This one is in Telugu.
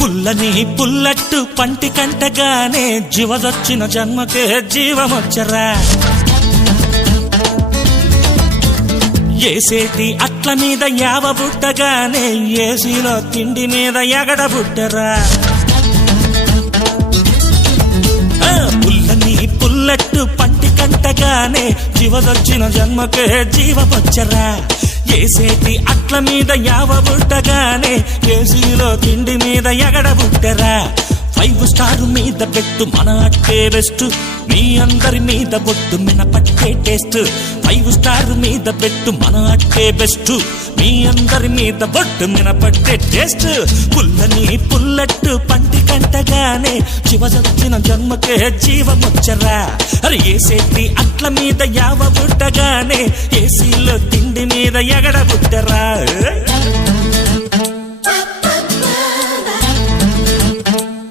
పుల్లని పుల్లట్టు పంటి కంటగానే జీవదొచ్చిన జన్మకే జీవమొచ్చరా. ఏసేటి అట్ల మీద యావ బుట్టగానే ఏసీలో తిండి మీద ఎగడ బుట్టరా. పుల్లని పుల్లట్టు పంటి కంటగానే జీవదొచ్చిన జన్మకే జీవమొచ్చరా. ఏసేటి అట్ల మీద యావ బుట్టగానే ఏసీలో తిండి మీద ఎగడ బుట్టరా. 5 స్టార్ మీద పెట్టు మన అట్టే బెస్ట్, మీ అందరి మీద బొట్టు మినపట్టే టేస్ట్. 5 స్టార్ మీద పెట్టు మన అట్టే బెస్ట్, మీ అందరి మీద బొట్టు మినపట్టే టేస్ట్. పుల్లని పుల్లట్టు పంటి కంటగానే చివజొచ్చిన జన్మకే జీవమొచ్చరా. అరే ఏసేటి అట్ల మీద యావ బుట్టగానే ఏసీలో తిండి మీద ఎగడ బుట్టరా.